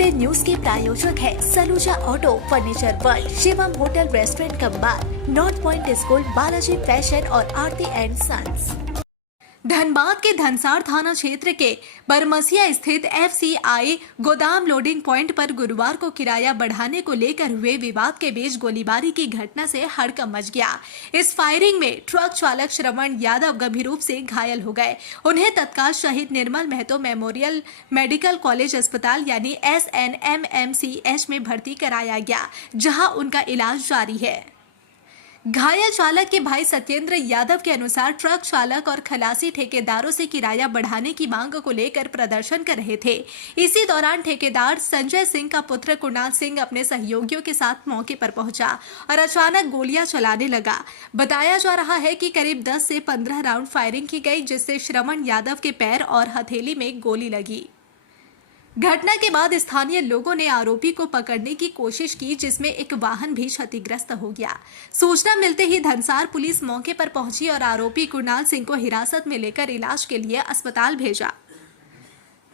Today news के प्रायोजक है Saluja auto furniture world, Shivam hotel restaurant cum bar, north point school, Balaji fashion और Aarti and sons. Dhanbad के धनसार थाना क्षेत्र के बरमसिया स्थित FCI गोदाम लोडिंग पॉइंट पर गुरुवार को किराया बढ़ाने को लेकर हुए विवाद के बीच गोलीबारी की घटना से हड़कंप मच गया। इस फायरिंग में ट्रक चालक श्रवण यादव गंभीर रूप से घायल हो गए। उन्हें तत्काल शहीद निर्मल महतो मेमोरियल मेडिकल कॉलेज अस्पताल यानी SNMMCH में भर्ती कराया गया, जहां उनका इलाज जारी है। घायल चालक के भाई सत्येंद्र यादव के अनुसार ट्रक चालक और खलासी ठेकेदारों से किराया बढ़ाने की मांग को लेकर प्रदर्शन कर रहे थे। इसी दौरान ठेकेदार संजय सिंह का पुत्र कुणाल सिंह अपने सहयोगियों के साथ मौके पर पहुंचा और अचानक गोलियां चलाने लगा। बताया जा रहा है कि करीब 10 से 15 राउंड फायरिंग की गई, जिससे श्रवण यादव के पैर और हथेली में गोली लगी। घटना के बाद स्थानीय लोगों ने आरोपी को पकड़ने की कोशिश की, जिसमें एक वाहन भी क्षतिग्रस्त हो गया। सूचना मिलते ही धनसार पुलिस मौके पर पहुंची और आरोपी कुणाल सिंह को हिरासत में लेकर इलाज के लिए अस्पताल भेजा।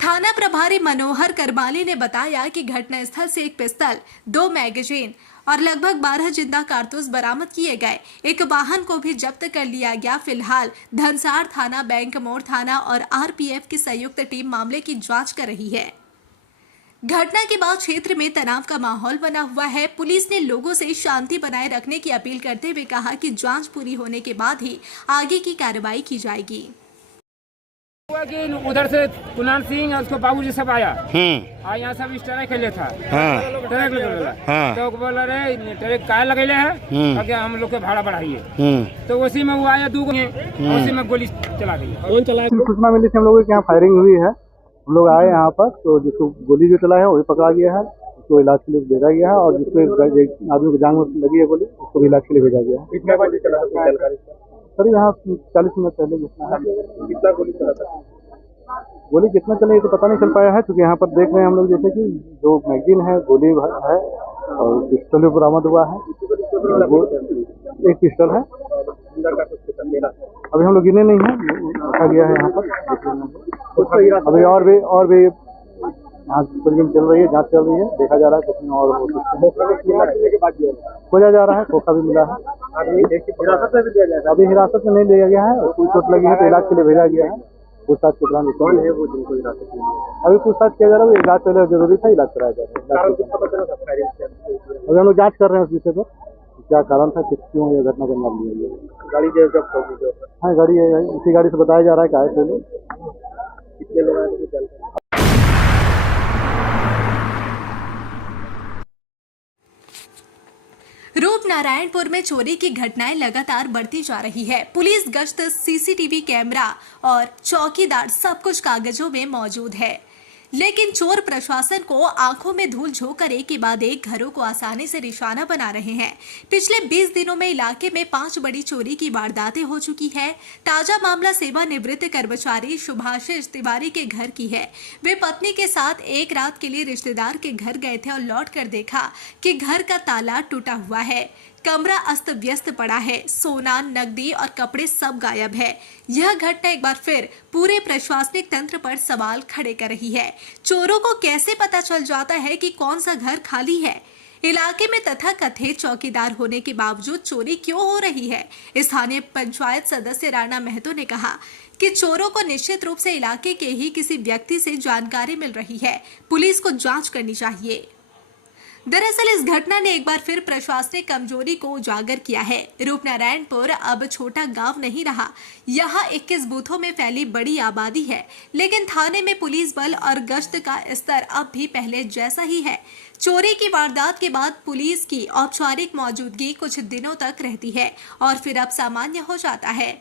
थाना प्रभारी मनोहर करमाली ने बताया कि घटनास्थल से एक पिस्तौल, 2 मैगजीन और लगभग 12 जिंदा कारतूस बरामद किए गए। एक वाहन को भी जब्त कर लिया गया। फिलहाल धनसार थाना, बैंक मोड़ थाना और RPF की संयुक्त टीम मामले की जाँच कर रही है। घटना के बाद क्षेत्र में तनाव का माहौल बना हुआ है। पुलिस ने लोगों से शांति बनाए रखने की अपील करते हुए कहा कि जांच पूरी होने के बाद ही आगे की कार्रवाई की जाएगी। उधर से कुणाल सिंह और उसको बाबूजी सब आया यहाँ सब स्ट्राइक के लिए था। तो बोल रहे ट्रैक काय लगेले है, हम लोग के भाड़ा बढ़ाइए। तो उसी में वो आया, 2 उसी में गोली चला दी। कौन चलाया? सूचना मिली थी हम लोगों के यहाँ फायरिंग हुई है। हम लोग आए यहाँ पर, तो जिसको गोली जो चला है वही पकड़ा गया है, उसको इलाज के लिए भेजा गया है। और जिसको आदमी को जांग में लगी है गोली, उसको भी इलाज के लिए भेजा गया है। कितने बजे चला था जानकारी? सर यहाँ 40 मिनट पहले कितना गोली चला था? गोली कितना चले तो पता नहीं चल पाया है, क्योंकि यहाँ पर देख रहे हैं हम लोग जैसे कि 2 मैगजीन है, गोली है और पिस्टल भी बरामद हुआ है। एक पिस्टल है, अभी हम लोग गिने नहीं है, रखा गया है यहाँ पर। अभी और भी यहाँ खोजबीन चल रही है, जांच चल रही है, देखा जा रहा है कितने और हो सकते हैं। खोजा जा रहा है, खोखा भी मिला है। हिरासत में भी लिया जाएगा? अभी हिरासत में नहीं लिया गया है, कोई चोट लगी है तो इलाज के लिए भेजा गया है। पूछताछ के दौरान कौन है वो जिनको हिरासत में? अभी पूछताछ किया जा रहा है। इलाज पहले जरूरी था, इलाज कराया जा रहा है। अभी हम लोग जाँच कर रहे हैं उस विषय पर, क्या कारण था, क्यों ये घटना को अंजाम दिया गया। गाड़ी जब होगी? हाँ, गाड़ी है, इसी गाड़ी से बताया जा रहा है कि आए थे लोग। कितने लोग आए थे जानकारी? रूपनारायणपुर में चोरी की घटनाएं लगातार बढ़ती जा रही है। पुलिस गश्त, CCTV कैमरा और चौकीदार सब कुछ कागजों में मौजूद है, लेकिन चोर प्रशासन को आंखों में धूल झोंककर एक के बाद एक घरों को आसानी से निशाना बना रहे हैं। पिछले 20 दिनों में इलाके में 5 बड़ी चोरी की वारदातें हो चुकी है। ताजा मामला सेवानिवृत्त कर्मचारी सुभाषिष तिवारी के घर की है। वे पत्नी के साथ एक रात के लिए रिश्तेदार के घर गए थे और लौटकर देखा कि घर का ताला टूटा हुआ है, कमरा अस्त व्यस्त पड़ा है, सोना, नकदी और कपड़े सब गायब है। यह घटना एक बार फिर पूरे प्रशासनिक तंत्र पर सवाल खड़े कर रही है। चोरों को कैसे पता चल जाता है कि कौन सा घर खाली है? इलाके में तथाकथित चौकीदार होने के बावजूद चोरी क्यों हो रही है? स्थानीय पंचायत सदस्य राणा महतो ने कहा कि चोरों को निश्चित रूप से इलाके के ही किसी व्यक्ति से जानकारी मिल रही है। पुलिस को जांच करनी चाहिए। दरअसल इस घटना ने एक बार फिर प्रशासनिक कमजोरी को उजागर किया है। रूपनारायणपुर अब छोटा गांव नहीं रहा। यहाँ 21 बूथों में फैली बड़ी आबादी है, लेकिन थाने में पुलिस बल और गश्त का स्तर अब भी पहले जैसा ही है। चोरी की वारदात के बाद पुलिस की औपचारिक मौजूदगी कुछ दिनों तक रहती है और फिर अब सामान्य हो जाता है।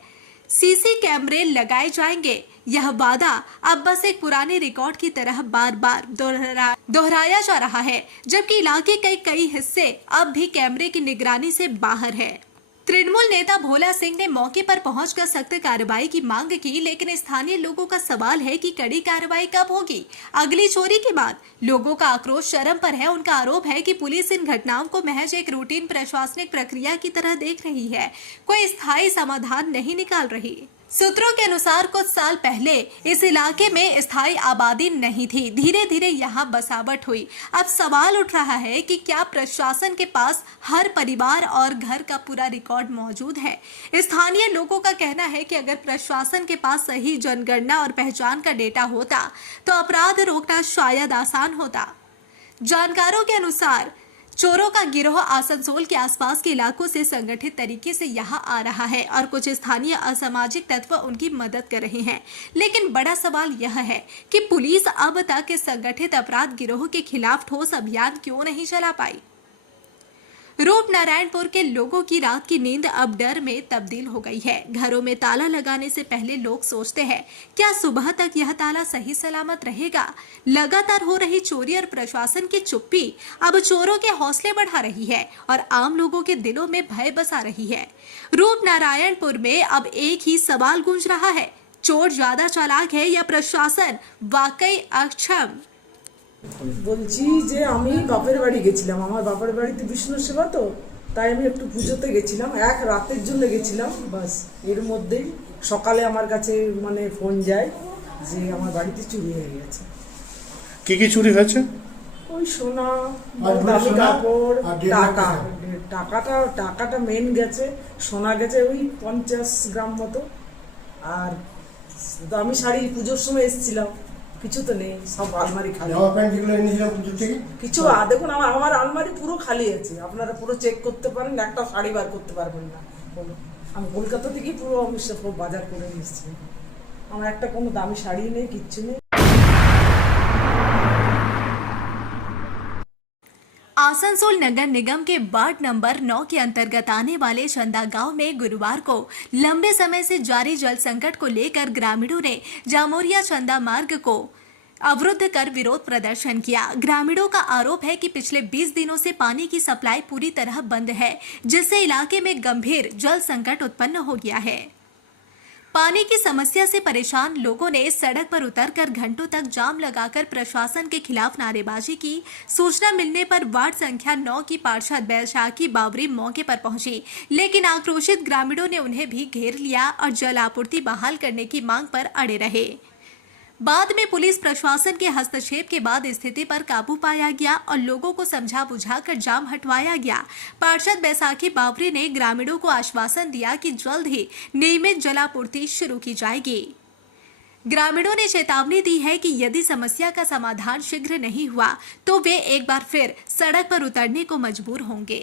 CC कैमरे लगाए जाएंगे, यह वादा अब बस एक पुराने रिकॉर्ड की तरह बार बार दोहराया जा रहा है, जबकि इलाके के कई हिस्से अब भी कैमरे की निगरानी से बाहर है। तृणमूल नेता भोला सिंह ने मौके पर पहुंचकर सख्त कार्रवाई की मांग की, लेकिन स्थानीय लोगों का सवाल है कि कड़ी कार्रवाई कब होगी। अगली चोरी के बाद लोगों का आक्रोश चरम पर है। उनका आरोप है कि पुलिस इन घटनाओं को महज एक रूटीन प्रशासनिक प्रक्रिया की तरह देख रही है, कोई स्थायी समाधान नहीं निकाल रही। सूत्रों के अनुसार कुछ साल पहले इस इलाके में स्थायी आबादी नहीं थी, धीरे धीरे यहाँ बसावट हुई। अब सवाल उठ रहा है कि क्या प्रशासन के पास हर परिवार और घर का पूरा रिकॉर्ड मौजूद है। स्थानीय लोगों का कहना है कि अगर प्रशासन के पास सही जनगणना और पहचान का डेटा होता तो अपराध रोकना शायद आसान होता। जानकारों के अनुसार चोरों का गिरोह आसनसोल के आसपास के इलाकों से संगठित तरीके से यहां आ रहा है और कुछ स्थानीय असामाजिक तत्व उनकी मदद कर रहे हैं। लेकिन बड़ा सवाल यह है कि पुलिस अब तक इस संगठित अपराध गिरोह के खिलाफ ठोस अभियान क्यों नहीं चला पाई। रूपनारायणपुर के लोगों की रात की नींद अब डर में तब्दील हो गई है। घरों में ताला लगाने से पहले लोग सोचते हैं, क्या सुबह तक यह ताला सही सलामत रहेगा। लगातार हो रही चोरी और प्रशासन की चुप्पी अब चोरों के हौसले बढ़ा रही है और आम लोगों के दिलों में भय बसा रही है। रूपनारायणपुर में अब एक ही सवाल गूंज रहा है, चोर ज्यादा चालाक है या प्रशासन वाकई अक्षम। বলছি যে আমি বাপের বাড়ি গেছিলাম, আমার বাপের বাড়িতে বিষ্ণু সেবা, তো তাই আমি একটু পুজোতে গেছিলাম, এক রাতের জন্য গেছিলাম। বাস এর মধ্যেই সকালে আমার কাছে মানে ফোন যায় যে আমার বাড়িতে চুরি হয়ে গেছে। কি চুরি হয়েছে? ওই সোনা, দামি কাপড়, টাকাটা মেন গেছে, সোনা গেছে ওই 50 গ্রাম মতো, আর দামি শাড়ি পুজোর সময় এসেছিলাম, কিছু তো নেই, সব আলমারি খালি। কিছু দেখুন আমার আলমারি পুরো খালি আছে, আপনারা পুরো চেক করতে পারেন, একটা শাড়ি বার করতে পারবেন না। আমি কলকাতা থেকে পুরো আমি সব বাজার করে নিয়ে এসেছি, আমার একটা কোনো দামি শাড়ি নেই, কিচ্ছু নেই। आसनसोल नगर निगम के वार्ड नंबर 9 के अंतर्गत आने वाले चंदा गांव में गुरुवार को लंबे समय से जारी जल संकट को लेकर ग्रामीणों ने जामोरिया चंदा मार्ग को अवरुद्ध कर विरोध प्रदर्शन किया। ग्रामीणों का आरोप है कि पिछले 20 दिनों से पानी की सप्लाई पूरी तरह बंद है, जिससे इलाके में गंभीर जल संकट उत्पन्न हो गया है। पानी की समस्या से परेशान लोगों ने सड़क पर उतरकर घंटों तक जाम लगाकर प्रशासन के खिलाफ नारेबाजी की। सूचना मिलने पर वार्ड संख्या 9 की पार्षद बैशाखी बावरी मौके पर पहुंची, लेकिन आक्रोशित ग्रामीणों ने उन्हें भी घेर लिया और जल आपूर्ति बहाल करने की मांग पर अड़े रहे। बाद में पुलिस प्रशासन के हस्तक्षेप के बाद स्थिति पर काबू पाया गया और लोगों को समझा बुझाकर जाम हटवाया गया। पार्षद बैसाखी बावरी ने ग्रामीणों को आश्वासन दिया कि जल्द ही नियमित जलापूर्ति शुरू की जाएगी। ग्रामीणों ने चेतावनी दी है कि यदि समस्या का समाधान शीघ्र नहीं हुआ तो वे एक बार फिर सड़क पर उतरने को मजबूर होंगे।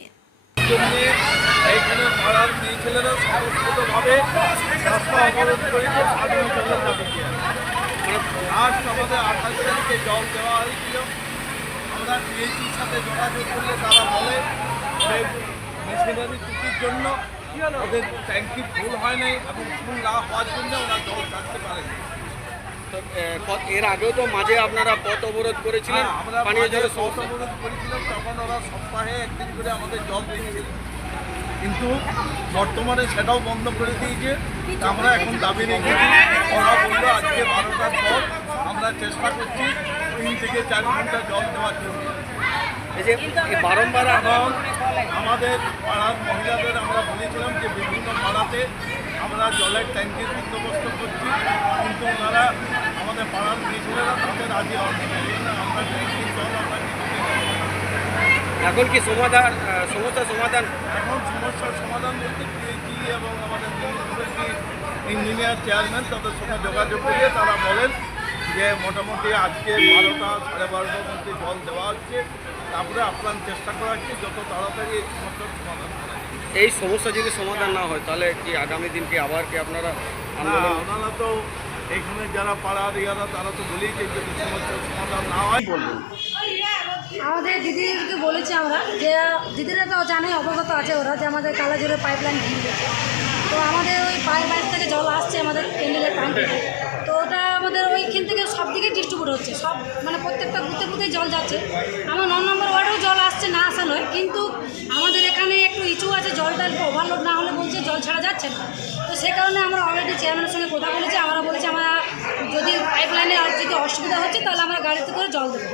লাস্ট আমাদের 28 তারিখে জল দেওয়া হয়েছিল। আমরা পিএইচির সাথে যোগাযোগ করলে তারা বলে যে মেশিনারি ত্রুটির জন্য ওদের ট্যাঙ্কি ফুল হয় নাই এবং ফুল না হওয়ার জন্য ওরা জল ছাড়তে পারেনি। তো এর আগেও তো মাঝে আপনারা পথ অবরোধ করেছিলেন, আমরা পানীয় জলের পথ অবরোধ করেছিলাম, তখন ওরা সপ্তাহে একদিন করে আমাদের জল দিয়েছিল, কিন্তু বর্তমানে সেটাও বন্ধ করে দিয়েছে। আমরা এখন দাবি রেখেছি, ওরা বললো আজকে 12টার পর আমরা চেষ্টা করছি 3 থেকে 4 ঘন্টা জল দেওয়ার জন্য। এই যে বারংবার এবং আমাদের পাড়ার মহিলাদের আমরা বলেছিলাম যে বিভিন্ন পাড়াতে আমরা জলের ট্যাঙ্কির বন্দোবস্ত করছি, কিন্তু ওনারা আমাদের পাড়ার মেয়েছেলেরা তাদের রাজি হয়নি। আমরা ট্যাঙ্কির জল আমরা এখন কি সমস্যার সমাধান? এখন সমস্যার সমাধান বলতে পিএইচি এবং আমাদের ইঞ্জিনিয়ার চেয়ারম্যান তাদের সঙ্গে যোগাযোগ করে তারা বলেন যে মোটামুটি আজকে 12টা সাড়ে 12টার মধ্যে জল দেওয়া হচ্ছে, তারপরে আপ্রাণ চেষ্টা করা হচ্ছে যত তাড়াতাড়ি এই সমস্যার সমাধান করা যায়। এই সমস্যা যদি সমাধান না হয় তাহলে কি আগামী দিন কি আবার কি আপনারা আন্দোলন? ওনারা তো এখানে যারা পাড়ার ইয়ারা তারা তো বলেই যে যদি সমস্যার সমাধান না হয় বলবেন। আমাদের দিদিদেরকে বলেছি আমরা, যে দিদিরা তো জানে, অবগত আছে ওরা, যে আমাদের কালাজোরের পাইপলাইন ভেঙে গেছে। তো আমাদের ওই পাইপ থেকে জল আসছে আমাদের ক্যান্ডেলের ট্যাঙ্কিতে, তো ওটা আমাদের ওইখান থেকে সব দিকে ডিস্ট্রিবিউট হচ্ছে, সব মানে প্রত্যেকটা বুথেই জল যাচ্ছে। আমার 9 নম্বর ওয়ার্ডেও জল আসছে, না আসা নয়, কিন্তু আমাদের এখানে একটু ইস্যু আছে, জলটা ওভারলোড না হলে বলছে জল ছাড়া যাচ্ছে না। তো সে কারণে আমরা অলরেডি চেয়ারম্যানের সঙ্গে কথা বলেছি, আমরা বলেছি আমরা যদি পাইপলাইনে আর যদি অসুবিধা হচ্ছে তাহলে আমরা গাড়িতে করে জল দেবো,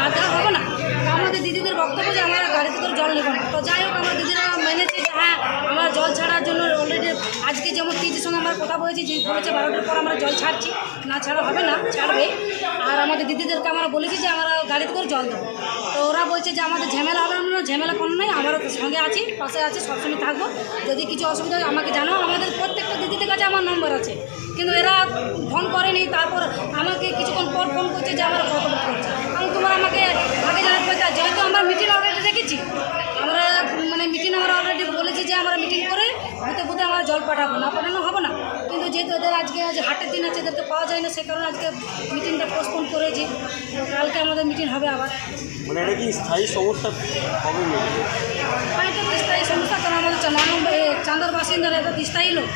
না দেওয়া হবে না। তো আমাদের দিদিদের বক্তব্য যে আমরা গাড়িতে করে জল নেব না। তো যাই হোক, আমার দিদিরা মেনেছে যে হ্যাঁ আমরা জল ছাড়ার জন্য অলরেডি আজকে যেমন 30 সঙ্গে আমরা কথা বলেছি যে বলেছে 12টার পর আমরা জল ছাড়ছি, না ছাড়া হবে না, ছাড়বে। আর আমাদের দিদিদেরকে আমরা বলেছি যে আমরা গাড়িতে করে জল দেবো। তো ওরা বলছে যে আমাদের ঝামেলা হবে না, ঝামেলা কোনো নেই, আমরা তো সঙ্গে আছি, পাশে আছি, সবসময় থাকবো, যদি কিছু অসুবিধা হয় আমাকে জানাও। আমাদের প্রত্যেকটা দিদিদের কাছে আমার নম্বর আছে, কিন্তু এরা ফোন করেনি। তারপর আমাকে কিছুক্ষণ পর ফোন করছে যে আমরা কত করছি। আমি তোমার আমাকে আগে জানাতে পারছি, যেহেতু আমরা মিটিং অলরেডি রেখেছি, আমরা মানে মিটিং আমরা অলরেডি বলেছি যে আমরা মিটিং করে বুথে বুথে আমরা জল পাঠাবো, না পাঠানো হবে না। কিন্তু যেহেতু এদের আজকে হাটের দিন আছে, এদেরকে পাওয়া যায় না, সে কারণে আজকে মিটিংটা পোস্টপোন করেছি। তো কালকে আমাদের মিটিং হবে আবার। মানে এটা কি স্থায়ী সমস্যা হবে না? হ্যাঁ, এটা তো স্থায়ী সমস্যা, কারণ আমাদের চাঁদার বাসিন্দারা এটা তো স্থায়ী লোক।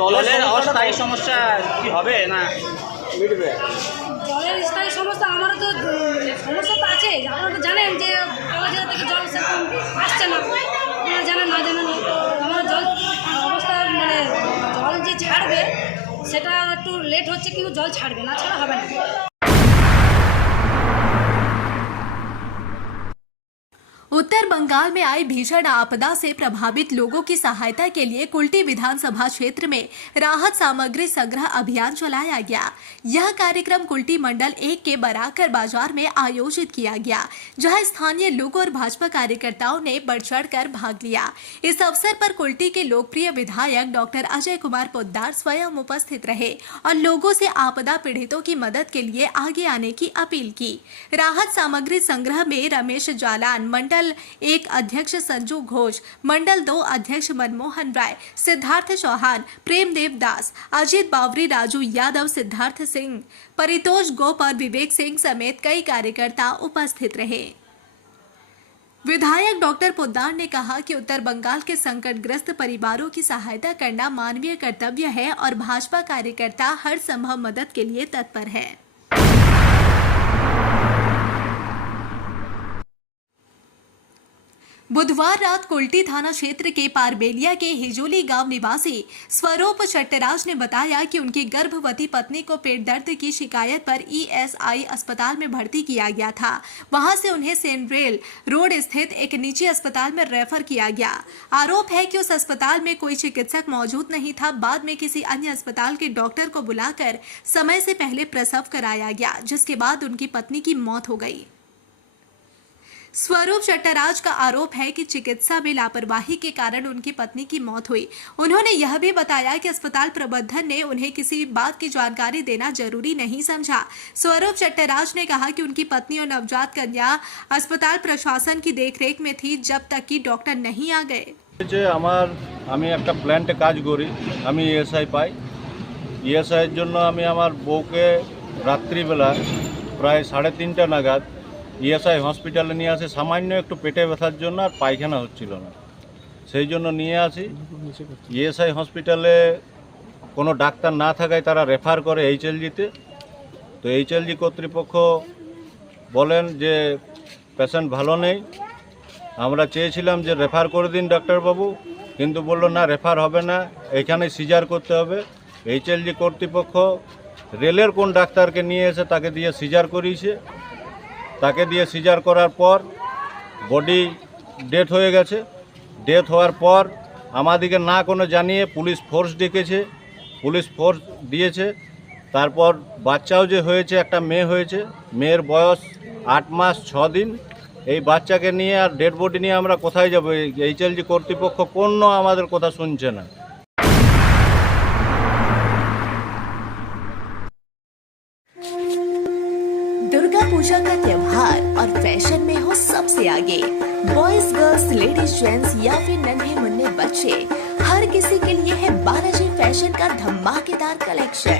জলের অস্থায়ী সমস্যা কি হবে না মিটবে? জলের স্থায়ী সমস্যা আমারও তো সমস্যা তো আছে। আপনারা তো জানেন যে কালাজিরা থেকে জল সেরকম আসছে না, আপনারা জানেন না জানেন। তো আমার জল অবস্থা মানে জল যে ছাড়বে সেটা একটু লেট হচ্ছে, কিন্তু জল ছাড়বে, না ছাড়া হবে না। उत्तर बंगाल में आई भीषण आपदा से प्रभावित लोगों की सहायता के लिए कुल्टी विधानसभा क्षेत्र में राहत सामग्री संग्रह अभियान चलाया गया। यह कार्यक्रम कुल्टी मंडल 1 के बराकर बाजार में आयोजित किया गया, जहां स्थानीय लोगों और भाजपा कार्यकर्ताओं ने बढ़ चढ़कर भाग लिया। इस अवसर पर कुल्टी के लोकप्रिय विधायक डॉक्टर अजय कुमार पोद्दार स्वयं उपस्थित रहे और लोगों से आपदा पीड़ितों की मदद के लिए आगे आने की अपील की। राहत सामग्री संग्रह में रमेश जालान, मंडल 1 अध्यक्ष संजू घोष, मंडल 2 अध्यक्ष मनमोहन राय, सिद्धार्थ चौहान, प्रेमदेव दास, अजीत बावरी, राजू यादव, सिद्धार्थ सिंह, परितोष गोप और विवेक सिंह समेत कई कार्यकर्ता उपस्थित रहे। विधायक डॉक्टर पोद्दार ने कहा कि उत्तर बंगाल के संकटग्रस्त परिवारों की सहायता करना मानवीय कर्तव्य है और भाजपा कार्यकर्ता हर संभव मदद के लिए तत्पर है। बुधवार रात कुल्टी थाना क्षेत्र के पारबेलिया के हिजोली गांव निवासी स्वरूप चट्टराज ने बताया कि उनकी गर्भवती पत्नी को पेट दर्द की शिकायत पर ईएसआई अस्पताल में भर्ती किया गया था। वहां से उन्हें सेंट्रल रोड स्थित एक निजी अस्पताल में रेफर किया गया। आरोप है कि उस अस्पताल में कोई चिकित्सक मौजूद नहीं था। बाद में किसी अन्य अस्पताल के डॉक्टर को बुलाकर समय से पहले प्रसव कराया गया, जिसके बाद उनकी पत्नी की मौत हो गई। स्वरूप चट्टराज का आरोप है कि चिकित्सा में लापरवाही के कारण उनकी पत्नी की मौत हुई। उन्होंने यह भी बताया कि अस्पताल प्रबंधन ने उन्हें किसी बात की जानकारी देना जरूरी नहीं समझा। स्वरूप चट्टराज ने कहा कि उनकी पत्नी और नवजात कन्या अस्पताल प्रशासन की देखरेख में थी जब तक कि डॉक्टर नहीं आ गए। আমি একটা প্ল্যান্টে কাজ করি, আমি ইএসআই পাই। ইএসআইয়ের জন্য আমি আমার বউকে রাত্রিবেলা প্রায় 3:30 নাগাদ ইএসআই হসপিটালে নিয়ে আসি। সামান্য একটু পেটে ব্যথার জন্য আর পায়খানা হচ্ছিল না, সেই জন্য নিয়ে আসি। ইএসআই হসপিটালে কোনো ডাক্তার না থাকায় তারা রেফার করে এইচএলজিতে। তো এইচএলজি কর্তৃপক্ষ বলেন যে পেশেন্ট ভালো নেই। আমরা চেয়েছিলাম যে রেফার করে দিন ডাক্তারবাবু, কিন্তু বললো না, রেফার হবে না, এখানে সিজার করতে হবে। এইচএলজি কর্তৃপক্ষ রেলের কোন ডাক্তারকে নিয়ে এসে তাকে দিয়ে সিজার করিয়েছে। তাকে দিয়ে সিজার করার পর বডি ডেথ হয়ে গেছে। ডেথ হওয়ার পর আমাদেরকে না কোনো জানিয়ে পুলিশ ফোর্স ডেকেছে, পুলিশ ফোর্স দিয়েছে। তারপর বাচ্চাও যে হয়েছে, একটা মেয়ে হয়েছে, মেয়ের বয়স 8 মাস 6 দিন। এই বাচ্চাকে নিয়ে আর ডেড বডি নিয়ে আমরা কোথায় যাব? এইচএলজি কর্তৃপক্ষ কোনো আমাদের কথা শুনছে না। दुर्गा पूजा का त्योहार और फैशन में हो सबसे आगे। बॉयज, गर्ल्स, लेडीज, जेंट्स या फिर नन्हे मुन्ने बच्चे, हर किसी के लिए है बालाजी फैशन का धमाकेदार कलेक्शन।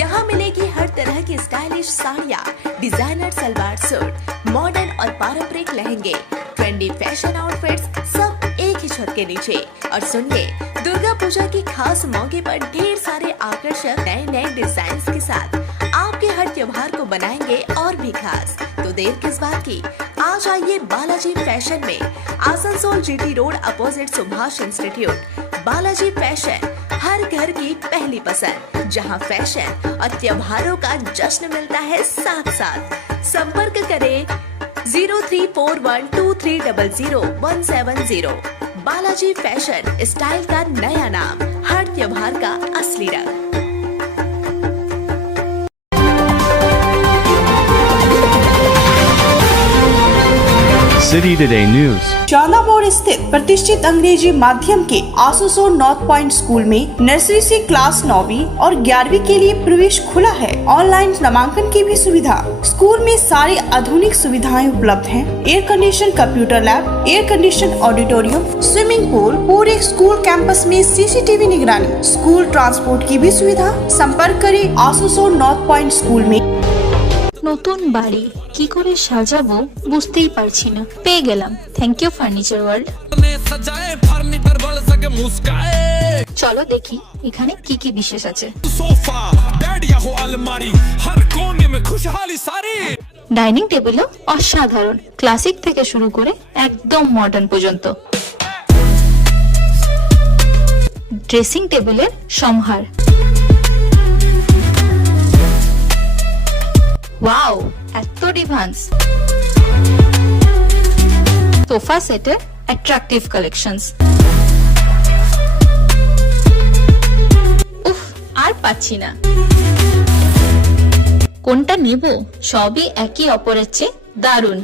यहाँ मिलेगी हर तरह की स्टाइलिश साड़ियाँ, डिजाइनर सलवार सूट, मॉडर्न और पारंपरिक लहंगे, ट्रेंडी फैशन आउटफिट्स, सब एक ही छत के नीचे। और सुनिए, दुर्गा पूजा की खास मौके पर ढेर सारे आकर्षक नए नए डिजाइन के साथ आपके हर त्योहार को बनाएंगे और भी खास। तो देर किस बात की, आज आइए बालाजी फैशन में, Asansol GT road opposite Subhash institute. Balaji fashion, हर घर की पहली पसंद, जहां फैशन और त्योहारों का जश्न मिलता है साथ साथ। संपर्क करें 034123000170, बालाजी फैशन, स्टाइल का नया नाम, हर त्योहार का असली रंग। City today news. चौंदा मोड़ स्थित प्रतिष्ठित अंग्रेजी माध्यम के आसुसोर नॉर्थ पॉइंट स्कूल में नर्सरी से क्लास 9वीं और 11वीं के लिए प्रवेश खुला है। ऑनलाइन नामांकन की भी सुविधा। स्कूल में सारी आधुनिक सुविधाएं उपलब्ध हैं। Air condition computer lab, air condition auditorium, swimming pool, पूरे स्कूल कैंपस में सीसीटीवी निगरानी, स्कूल ट्रांसपोर्ट की भी सुविधा। संपर्क करें आसुसोर नॉर्थ पॉइंट स्कूल में। নতুন বাড়ি কি করে সাজাবো বুঝতেই পারছি না, পেয়ে গেলাম থ্যাংক ইউ ফার্নিচার ওয়ার্ল্ড। চলো দেখি এখানে কি কি বিশেষ আছে। ডাইনিং টেবিলও অসাধারণ, ক্লাসিক থেকে শুরু করে একদম মডার্ন পর্যন্ত। ড্রেসিং টেবিলের সম্ভার, ওয়াও এত ডিভান্স। সোফা সেটের অ্যাট্রাকটিভ কালেকশনস, উফ আর পাচ্ছি না, কোনটা নেব? সবই একই অপরের চেয়ে দারুণ।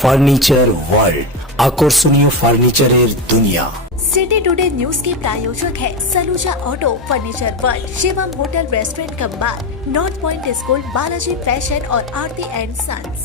ফার্নিচার ওয়ার্ল্ড, আকর্ষণীয় ফার্নিচারের দুনিয়া। सिटी टुडे न्यूज के प्रायोजक है Saluja auto, furniture world, Shivam hotel restaurant cum bar, north point school, Balaji fashion और आरती एंड सन्स।